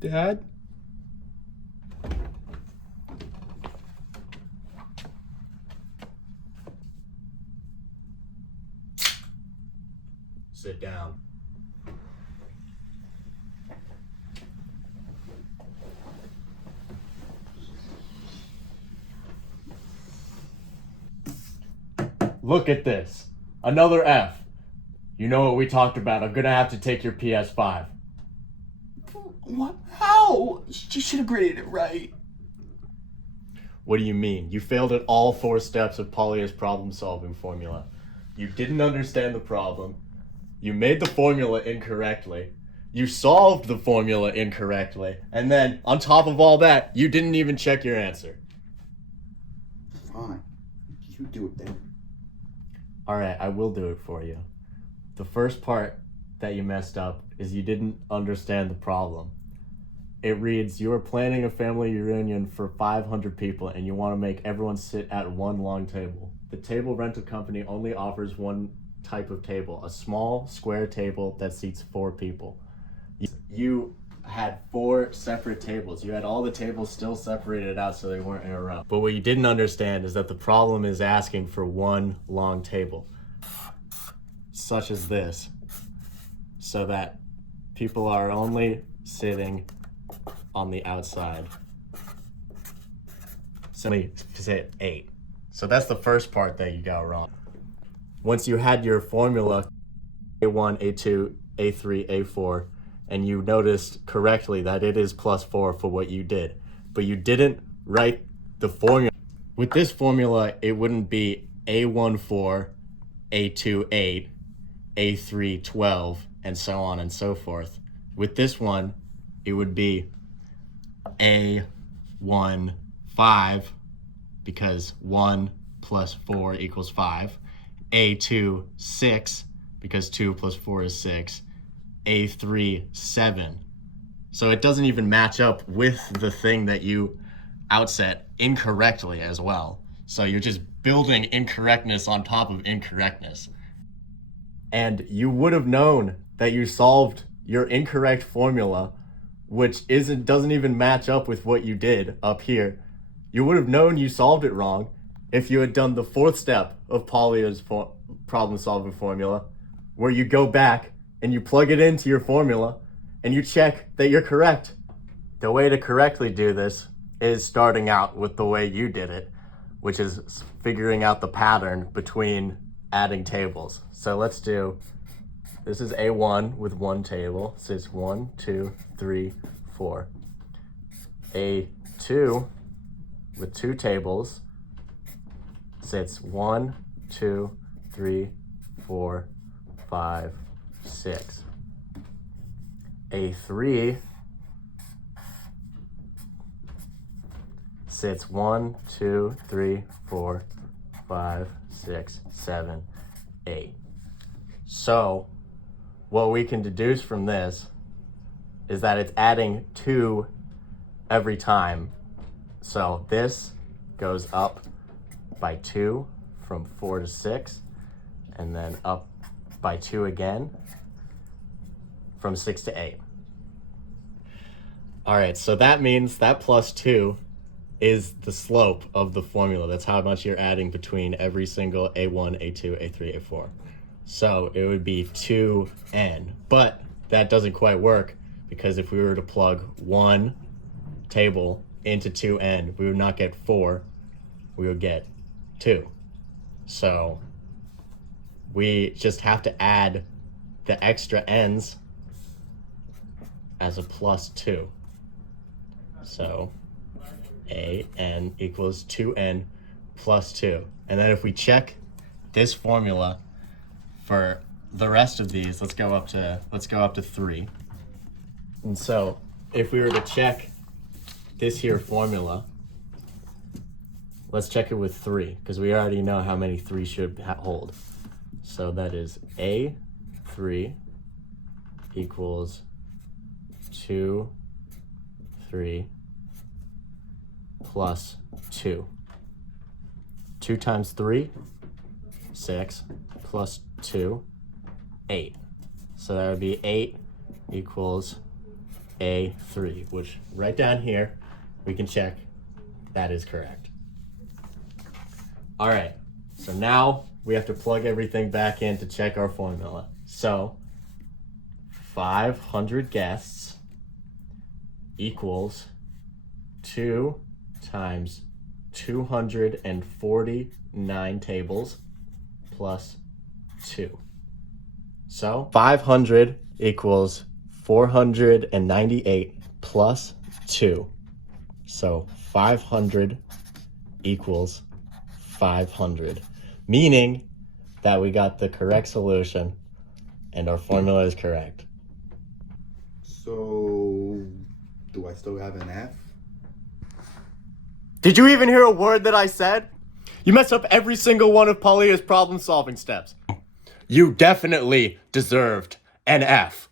Dad? Sit down. Look at this. Another F. You know what we talked about. I'm gonna have to take your PS5. What? How? You should have graded it right. What do you mean? You failed at all 4 steps of Polya's problem-solving formula. You didn't understand the problem. You made the formula incorrectly. You solved the formula incorrectly. And then, on top of all that, you didn't even check your answer. Fine. You do it then. Alright, I will do it for you. The first part that you messed up is you didn't understand the problem. It reads, you are planning a family reunion for 500 people and you want to make everyone sit at one long table. The table rental company only offers one type of table, a small square table that seats 4 people. You had 4 separate tables. You had all the tables still separated out so they weren't in a row. But what you didn't understand is that the problem is asking for one long table, such as this, so that people are only sitting on the outside. So we sit 8. So that's the first part that you got wrong. Once you had your formula, A1, A2, A3, A4, and you noticed correctly that it is +4 for what you did, but you didn't write the formula. With this formula, it wouldn't be A1 4, A2 8, A3 12, and so on and so forth. With this one, it would be A1 5, because 1 plus 4 equals 5, A2 6, because 2 plus 4 is 6, A3 7. So it doesn't even match up with the thing that you outset incorrectly as well. So you're just building incorrectness on top of incorrectness. And you would have known that you solved your incorrect formula, which doesn't even match up with what you did up here. You would have known you solved it wrong if you had done the 4th step of Polya's problem-solving formula, where you go back and you plug it into your formula and you check that you're correct. The way to correctly do this is starting out with the way you did it, which is figuring out the pattern between adding tables. So let's do, this is A1 with 1 table, so it's 1, 2, 3, 4. A2 with 2 tables sits 1, 2, 3, 4, 5, 6. A3 sits 1, 2, 3, 4, 5, 6, 7, 8. So what we can deduce from this is that it's adding 2 every time. So this goes up by 2 from 4 to 6, and then up by 2 again from 6 to 8. All right, so that means that +2 is the slope of the formula. That's how much you're adding between every single A1, A2, A3, A4. So it would be 2n, but that doesn't quite work, because if we were to plug 1 table into 2n, we would not get 4, we would get 2. So we just have to add the extra n's as a +2. So an equals 2n plus 2. And then if we check this formula for the rest of these, let's go up to 3. And so if we were to check this here formula, let's check it with 3, because we already know how many 3 should hold. So that is A3 equals 2, 3 plus 2. 2 times 3, 6, plus 2, 8. So that would be 8 equals A3, which right down here, we can check that is correct. All right, so now we have to plug everything back in to check our formula. So 500 guests equals 2 times 249 tables plus 2. So 500 equals 498 plus 2. So 500 equals 500, meaning that we got the correct solution and our formula is correct. So, do I still have an F? Did you even hear a word that I said? You messed up every single one of Paulia's problem-solving steps. You definitely deserved an F.